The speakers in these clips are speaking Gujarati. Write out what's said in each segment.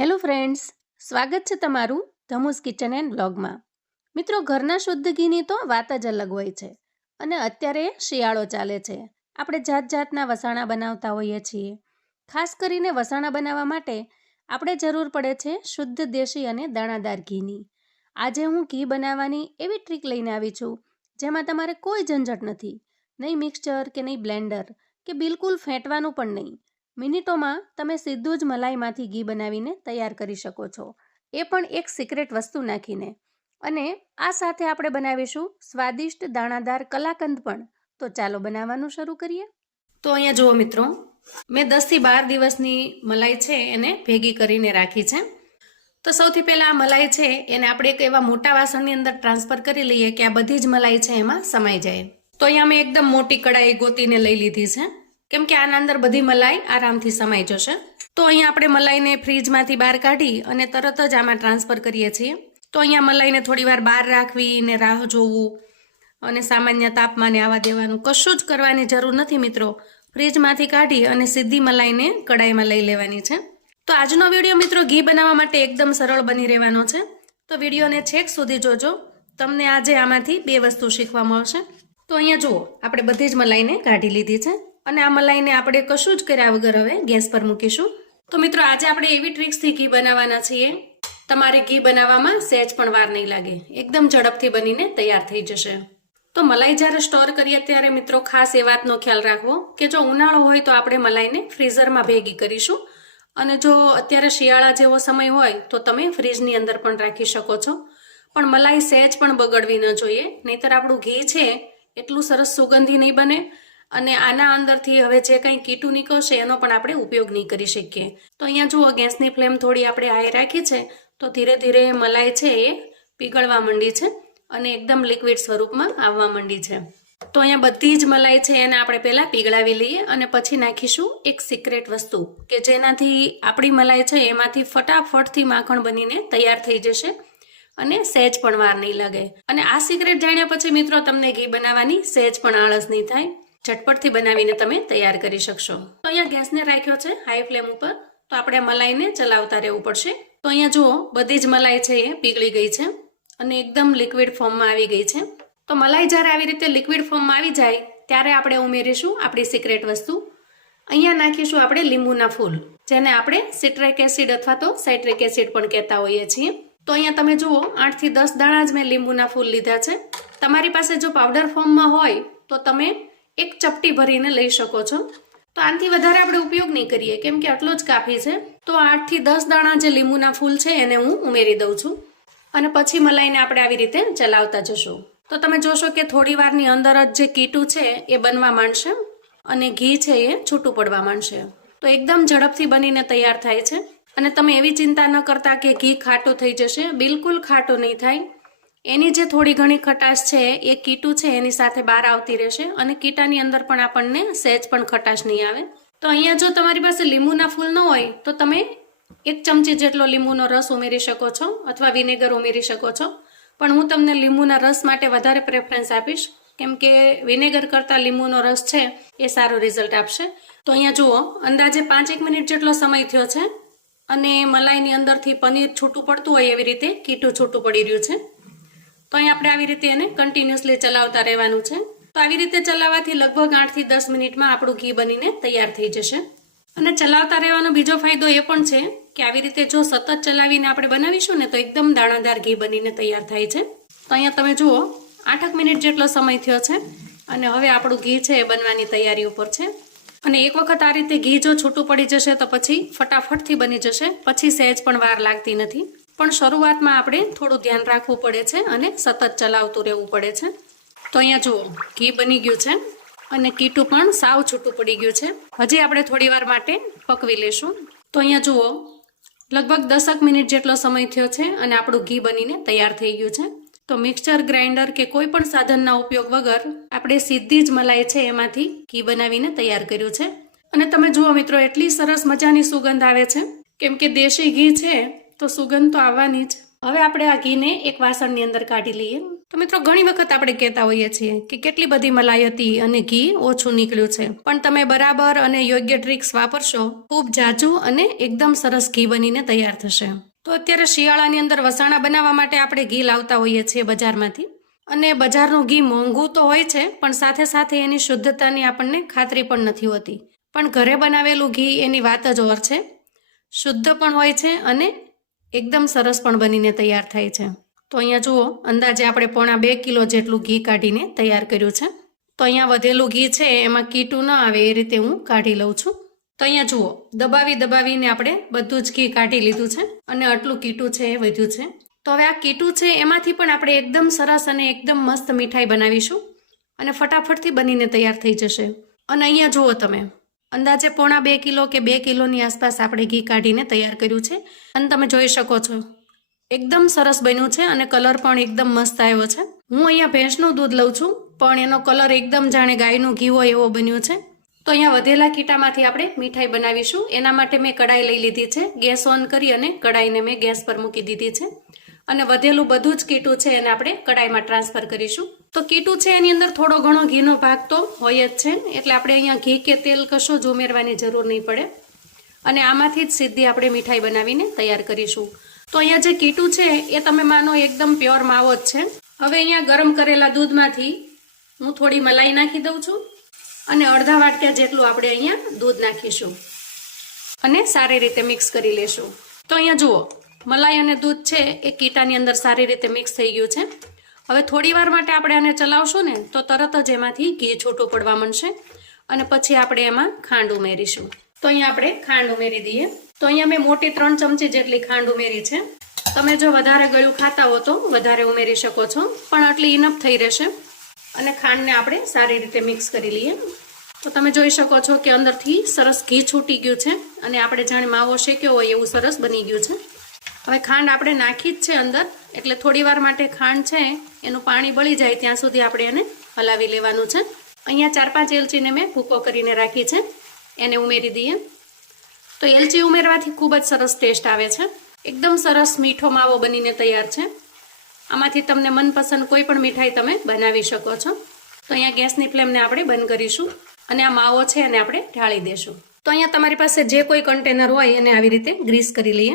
હેલો ફ્રેન્ડ્સ, સ્વાગત છે તમારું ધમુસ કિચન એન્ડ બ્લોગમાં. મિત્રો, ઘરના શુદ્ધ ઘીની તો વાત જ અલગ હોય છે. અને અત્યારે શિયાળો ચાલે છે. આપણે જાત જાતના વસાણા બનાવતા હોઈએ છીએ. ખાસ કરીને વસાણા બનાવવા માટે આપણે જરૂર પડે છે શુદ્ધ દેશી અને દાણાદાર ઘીની. આજે હું ઘી બનાવવાની એવી ટ્રીક લઈને આવી છું જેમાં તમારે કોઈ ઝંઝટ નથી. નહીં મિક્સચર કે નહીં બ્લેન્ડર કે બિલકુલ ફેંટવાનું પણ નહીં. મિનિટોમાં તમે સીધું જ મલાઈમાંથી ઘી બનાવીને તૈયાર કરી શકો છો, એ પણ એક સિક્રેટ વસ્તુ નાખીને. અને આ સાથે આપણે બનાવીશું સ્વાદિષ્ટ દાણાદાર કલાકંદ પણ. તો ચાલો બનાવવાનું શરૂ કરીએ. તો અહીંયા જુઓ મિત્રો, મેં 10 થી 12 દિવસની મલાઈ છે એને ભેગી કરીને રાખી છે. તો સૌથી પહેલાં આ મલાઈ છે એને આપણે એક એવા મોટા વાસણની અંદર ટ્રાન્સફર કરી લઈએ કે આ બધી જ મલાઈ છે એમાં સમાઈ જાય. તો અહીંયા મેં એકદમ મોટી કડાઈ ગોતીને લઈ લીધી છે, કેમ કે આના અંદર બધી મલાઈ આરામથી સમાઈ જશે. તો અહીંયા આપણે મલાઈને ફ્રીજમાંથી બહાર કાઢી અને તરત જ આમાં ટ્રાન્સફર કરીએ છીએ. તો અહીંયા મલાઈને થોડી વાર બહાર રાખવી ને રાહ જોવું અને સામાન્ય તાપમાને આવવા દેવાનું, કશું જ કરવાની જરૂર નથી મિત્રો. ફ્રીજમાંથી કાઢી અને સીધી મલાઈને કડાઈમાં લઈ લેવાની છે. તો આજનો વિડીયો મિત્રો ઘી બનાવવા માટે એકદમ સરળ બની રહેવાનો છે. તો વિડીયોને છેક સુધી જોજો, તમને આજે આમાંથી 2 વસ્તુ શીખવા મળશે. તો અહીંયા જુઓ, આપણે બધી જ મલાઈને કાઢી લીધી છે અને આ મલાઈને આપણે કશું જ કર્યા વગર હવે ગેસ પર મૂકીશું. તો મિત્રો, આજે આપણે એવી ટ્રીક્સથી ઘી બનાવવાના છીએ, તમારે ઘી બનાવવામાં સહેજ પણ વાર નહીં લાગે, એકદમ ઝડપથી બનીને તૈયાર થઈ જશે. તો મલાઈ જ્યારે સ્ટોર કરીએ ત્યારે મિત્રો ખાસ એ વાતનો ખ્યાલ રાખવો કે જો ઉનાળો હોય તો આપણે મલાઈને ફ્રીઝરમાં ભેગી કરીશું, અને જો અત્યારે શિયાળા જેવો સમય હોય તો તમે ફ્રીજની અંદર પણ રાખી શકો છો. પણ મલાઈ સહેજ પણ બગડવી ન જોઈએ, નહીંતર આપણું ઘી છે એટલું સરસ સુગંધી નહીં બને અને આના અંદરથી હવે જે કંઈ કીટું નીકળશે એનો પણ આપણે ઉપયોગ નહીં કરી શકીએ. તો અહીંયા જુઓ, ગેસની ફ્લેમ થોડી આપણે હાઈ રાખી છે, તો ધીરે ધીરે મલાઈ છે એ પીગળવા માંડી છે અને એકદમ લિક્વિડ સ્વરૂપમાં આવવા માંડી છે. તો અહીંયા બધી જ મલાઈ છે એને આપણે પહેલાં પીગળાવી લઈએ અને પછી નાખીશું એક સિક્રેટ વસ્તુ કે જેનાથી આપણી મલાઈ છે એમાંથી ફટાફટથી માખણ બનીને તૈયાર થઈ જશે અને સહેજ પણ વાર નહીં લાગે. અને આ સિક્રેટ જાણ્યા પછી મિત્રો તમને ઘી બનાવવાની સહેજ પણ આળસ નહીં થાય, ઝટપટથી બનાવીને તમે તૈયાર કરી શકશો. તો અહીંયા ગેસને રાખ્યો છે હાઈ ફ્લેમ ઉપર, તો આપણે મલાઈને ચલાવતા રહેવું પડશે. તો અહીંયા જુઓ, બધી જ મલાઈ છે એ પીગળી ગઈ છે અને એકદમ લિક્વિડ ફોર્મમાં આવી ગઈ છે. તો મલાઈ જ્યારે આવી રીતે લિક્વિડ ફોર્મમાં આવી જાય ત્યારે આપણે ઉમેરીશું આપણી સિક્રેટ વસ્તુ. અહીંયા નાખીશું આપણે લીંબુના ફૂલ, જેને આપણે સિટ્રિક એસિડ અથવા તો સાઇટ્રિક એસિડ પણ કહેતા હોઈએ છીએ. તો અહીંયા તમે જુઓ, 8 થી 10 દાણા જ મેં લીંબુના ફૂલ લીધા છે. તમારી પાસે જો પાવડર ફોર્મમાં હોય તો તમે એક ચપટી ભરીને લઈ શકો છો. તો આનાથી વધારે આપણે ઉપયોગ નહીં કરીએ કેમ કે આટલો જ કાફી છે. તો 8 થી 10 દાણા જે લીંબુના ફૂલ છે એને હું ઉમેરી દઉં છું અને પછી મલાઈને આપણે આવી રીતે ચલાવતા જશું. તો તમે જોશો કે થોડી વારની અંદર જ જે કીટું છે એ બનવા માંડશે અને ઘી છે એ છૂટું પડવા માંડશે. તો એકદમ ઝડપથી બનીને તૈયાર થાય છે. અને તમે એવી ચિંતા ન કરતા કે ઘી ખાટું થઈ જશે, બિલકુલ ખાટું નહીં થાય. એની જે થોડી ઘણી ખટાશ છે એ કીટું છે એની સાથે બહાર આવતી રહેશે અને કીટાની અંદર પણ આપણને સહેજ પણ ખટાશ નહીં આવે. તો અહીંયા જો તમારી પાસે લીંબુના ફૂલ ન હોય તો તમે 1 ચમચી જેટલો લીંબુનો રસ ઉમેરી શકો છો અથવા વિનેગર ઉમેરી શકો છો. પણ હું તમને લીંબુના રસ માટે વધારે પ્રેફરન્સ આપીશ કેમ કે વિનેગર કરતાં લીંબુનો રસ છે એ સારો રિઝલ્ટ આપશે. તો અહીંયા જુઓ, અંદાજે 5-1 મિનિટ જેટલો સમય થયો છે અને મલાઈની અંદરથી પનીર છૂટું પડતું હોય એવી રીતે કીટું છૂટું પડી રહ્યું છે. તો અહીં આપણે આવી રીતે એને કન્ટિન્યુઅસલી ચલાવતા રહેવાનું છે. તો આવી રીતે ચલાવવાથી લગભગ 8 થી 10 મિનિટમાં આપણું ઘી બનીને તૈયાર થઈ જશે. અને ચલાવતા રહેવાનો બીજો ફાયદો એ પણ છે કે આવી રીતે જો સતત ચલાવીને આપણે બનાવીશું ને તો એકદમ દાણાદાર ઘી બનીને તૈયાર થાય છે. તો અહીંયા તમે જુઓ, 8 મિનિટ જેટલો સમય થયો છે અને હવે આપણું ઘી છે એ બનવાની તૈયારી ઉપર છે. અને એક વખત આ રીતે ઘી જો છૂટું પડી જશે તો પછી ફટાફટથી બની જશે, પછી સહેજ પણ વાર લાગતી નથી. પણ શરૂઆતમાં આપણે થોડું ધ્યાન રાખવું પડે છે અને સતત ચલાવતું રહેવું પડે છે. તો અહીંયા જુઓ, ઘી બની ગયું છે અને કીટું પણ સાવ છૂટું પડી ગયું છે. હજી આપણે થોડી વાર માટે પકવી લેશું. તો અહીંયા જુઓ, લગભગ 10 મિનિટ જેટલો સમય થયો છે અને આપણું ઘી બનીને તૈયાર થઈ ગયું છે. તો મિક્સચર, ગ્રાઇન્ડર કે કોઈ પણ સાધનના ઉપયોગ વગર આપણે સીધી જ મલાઈ છે એમાંથી ઘી બનાવીને તૈયાર કર્યું છે. અને તમે જુઓ મિત્રો, એટલી સરસ મજાની સુગંધ આવે છે કેમ કે દેશી ઘી છે તો સુગંધ તો આવવાની જ. હવે આપણે આ ઘીને એક વાસણની અંદર કાઢી લઈએ તો મિત્રો ઘણી વખત આપણે કહેતા હોઈએ છીએ કે કેટલી બધી મલાઈ હતી અને ઘી ઓછું નીકળ્યું છે, પણ તમે બરાબર અને યોગ્ય ટ્રિક્સ વાપરશો, ખૂબ જાજુ અને એકદમ સરસ ઘી બનીને તૈયાર થશે. તો અત્યારે શિયાળાની અંદર વસાણા બનાવવા માટે આપણે ઘી લાવતા હોઈએ છીએ બજારમાંથી, અને બજારનું ઘી મોંઘું તો હોય છે, પણ સાથે સાથે એની શુદ્ધતાની આપણને ખાતરી પણ નથી હોતી. પણ ઘરે બનાવેલું ઘી એની વાત જ ઓર છે, શુદ્ધ પણ હોય છે અને એકદમ સરસ પણ બનીને તૈયાર થાય છે. તો અહીંયા જુઓ, અંદાજે આપણે 2.5 કિલો જેટલું ઘી કાઢીને તૈયાર કર્યું છે. તો અહીંયા વધેલું ઘી છે એમાં કીટું ન આવે એ રીતે હું કાઢી લઉં છું. તો અહીંયા જુઓ, દબાવીને આપણે બધું જ ઘી કાઢી લીધું છે અને આટલું કીટું છે એ વધ્યું છે. તો હવે આ કીટું છે એમાંથી પણ આપણે એકદમ સરસ અને એકદમ મસ્ત મીઠાઈ બનાવીશું અને ફટાફટથી બનીને તૈયાર થઈ જશે. અને અહીંયા જુઓ તમે, અંદાજે 2.5 કિલો કે 2 કિલોની આસપાસ આપણે ઘી કાઢીને તૈયાર કર્યું છે અને તમે જોઈ શકો છો એકદમ સરસ બન્યું છે અને કલર પણ એકદમ મસ્ત આવ્યો છે. હું અહીંયા ભેંસનું દૂધ લઉં છું, પણ એનો કલર એકદમ જાણે ગાયનું ઘી હોય એવો બન્યો છે. તો અહીંયા વધેલા કીટામાંથી આપણે મીઠાઈ બનાવીશું. એના માટે મેં કડાઈ લઈ લીધી છે. ગેસ ઓન કરી અને કડાઈને મેં ગેસ પર મૂકી દીધી છે અને વધેલું બધું જ કીટું છે એને આપણે કડાઈમાં ટ્રાન્સફર કરીશું. તો કીટું છે એની અંદર થોડો ઘણો ઘીનો ભાગ તો હોય જ છે, એટલે આપણે અહીંયા ઘી કે તેલ કશું જ ઉમેરવાની જરૂર નહીં પડે અને આમાંથી જ સીધી આપણે મીઠાઈ બનાવીને તૈયાર કરીશું. તો અહીંયા જે કીટું છે એ તમે માનો એકદમ પ્યોર માવો જ છે. હવે અહીંયા ગરમ કરેલા દૂધમાંથી હું થોડી મલાઈ નાખી દઉં છું અને અડધા વાટકા જેટલું આપણે અહીંયા દૂધ નાખીશું અને સારી રીતે મિક્સ કરી લેશું. તો અહીંયા જુઓ, મલાઈ અને દૂધ છે એ કીટાની અંદર સારી રીતે મિક્સ થઈ ગયું છે. હવે થોડી વાર માટે આપણે આને ચલાવશું ને તો તરત જ એમાંથી ઘી છૂટું પડવા માંડશે અને પછી આપણે એમાં ખાંડ ઉમેરીશું. તો અહીંયા આપણે ખાંડ ઉમેરી દઈએ. તો અહીંયા મેં મોટી 3 ચમચી જેટલી ખાંડ ઉમેરી છે. તમે જો વધારે ગળ્યું ખાતા હો તો વધારે ઉમેરી શકો છો, પણ આટલી ઇનફ થઈ રહેશે. અને ખાંડને આપણે સારી રીતે મિક્સ કરી લઈએ. તો તમે જોઈ શકો છો કે અંદરથી સરસ ઘી છૂટી ગયું છે અને આપણે જાણે માવો શેક્યો હોય એવું સરસ બની ગયું છે. હવે ખાંડ આપણે નાખી જ છે અંદર, એટલે થોડી વાર માટે ખાંડ છે એનું પાણી બળી જાય ત્યાં સુધી આપણે એને હલાવી લેવાનું છે. અહીંયા 4-5 એલચીને મેં ભૂકો કરીને રાખી છે, એને ઉમેરી દઈએ. તો એલચી ઉમેરવાથી ખૂબ જ સરસ ટેસ્ટ આવે છે. એકદમ સરસ મીઠો માવો બનીને તૈયાર છે. આમાંથી તમને મનપસંદ કોઈ પણ મીઠાઈ તમે બનાવી શકો છો. તો અહીંયા ગેસની ફ્લેમને આપણે બંધ કરીશું અને આ માવો છે એને આપણે ઢાળી દેશું. તો અહીંયા તમારી પાસે જે કોઈ કન્ટેનર હોય એને આવી રીતે ગ્રીસ કરી લઈએ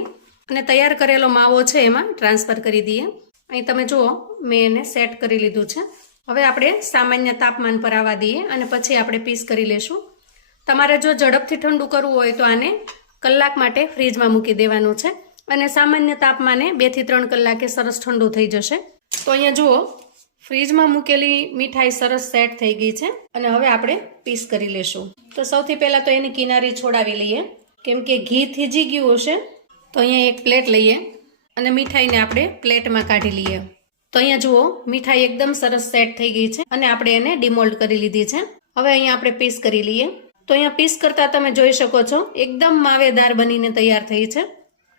અને તૈયાર કરેલો માવો છે એમાં ટ્રાન્સફર કરી દઈએ. અહીં તમે જુઓ, મેં એને સેટ કરી લીધું છે. હવે આપણે સામાન્ય તાપમાન પર આવવા દઈએ અને પછી આપણે પીસ કરી લેશું. તમારે જો ઝડપથી ઠંડુ કરવું હોય તો આને કલાક માટે ફ્રીજમાં મૂકી દેવાનું છે અને સામાન્ય તાપમાને 2 થી 3 કલાકે સરસ ઠંડુ થઈ જશે. તો અહીંયા જુઓ, ફ્રીજમાં મૂકેલી મીઠાઈ સરસ સેટ થઈ ગઈ છે અને હવે આપણે પીસ કરી લેશું. તો સૌથી પહેલાં તો એની કિનારી છોડાવી લઈએ, કેમ કે ઘી થીજી ગયું હશે. તો અહીંયા એક પ્લેટ લઈએ અને મીઠાઈને આપણે પ્લેટમાં કાઢી લઈએ. તો અહીંયા જુઓ, મીઠાઈ એકદમ સરસ સેટ થઈ ગઈ છે અને આપણે એને ડિમોલ્ડ કરી લીધી છે. હવે અહીંયા આપણે પીસ કરી લઈએ. તો અહીંયા પીસ કરતાં તમે જોઈ શકો છો એકદમ માવેદાર બનીને તૈયાર થઈ છે.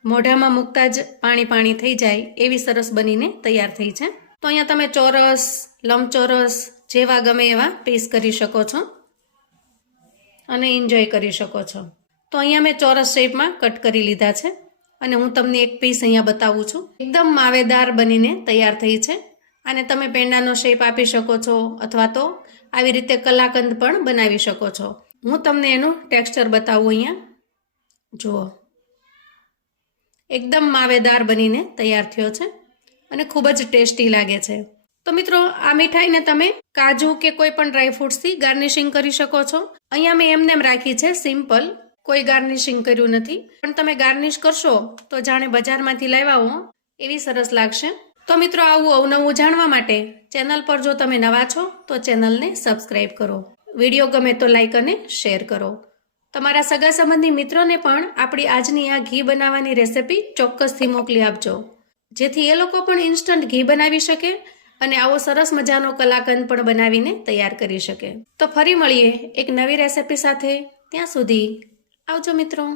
મોઢામાં મૂકતા જ પાણી થઈ જાય એવી સરસ બનીને તૈયાર થઈ છે. તો અહીંયા તમે ચોરસ, લંબચોરસ જેવા ગમે એવા પીસ કરી શકો છો અને એન્જોય કરી શકો છો. તો અહીંયા મેં ચોરસ શેપમાં કટ કરી લીધા છે અને હું તમને એક પીસ અહીંયા બતાવું છું. એકદમ માવેદાર બનીને તૈયાર થઈ છે. અને તમે પેંડાનો શેપ આપી શકો છો અથવા તો આવી રીતે કલાકંદ પણ બનાવી શકો છો. હું તમને એનું ટેક્સચર બતાવું. અહીંયા જુઓ, એકદમ માવેદાર બનીને તૈયાર થયો છે અને ખૂબ જ ટેસ્ટી લાગે છે. તો મિત્રો, આ મીઠાઈને તમે કાજુ કે કોઈ પણ ડ્રાયફ્રૂટ્સથી ગાર્નિશિંગ કરી શકો છો. અહીંયા મેં એમને રાખી છે સિમ્પલ, કોઈ ગાર્નિશિંગ કર્યું નથી. પણ તમે ગાર્નિશ કરશો તો જાણે બજારમાંથી લાવ્યા હો એવી સરસ લાગશે. તો મિત્રો, આવું અવનવું જાણવા માટે ચેનલ પર જો તમે નવા છો તો ચેનલને સબસ્ક્રાઈબ કરો. વિડીયો ગમે તો લાઈક અને શેર કરો. તમારા સગા સંબંધી મિત્રોને પણ આપણી આજની આ ઘી બનાવવાની રેસિપી ચોક્કસથી મોકલી આપજો, જેથી એ લોકો પણ ઇન્સ્ટન્ટ ઘી બનાવી શકે અને આવો સરસ મજાનો કલાકંદ પણ બનાવીને તૈયાર કરી શકે. તો ફરી મળીએ એક નવી રેસિપી સાથે. ત્યાં સુધી આવજો મિત્રો.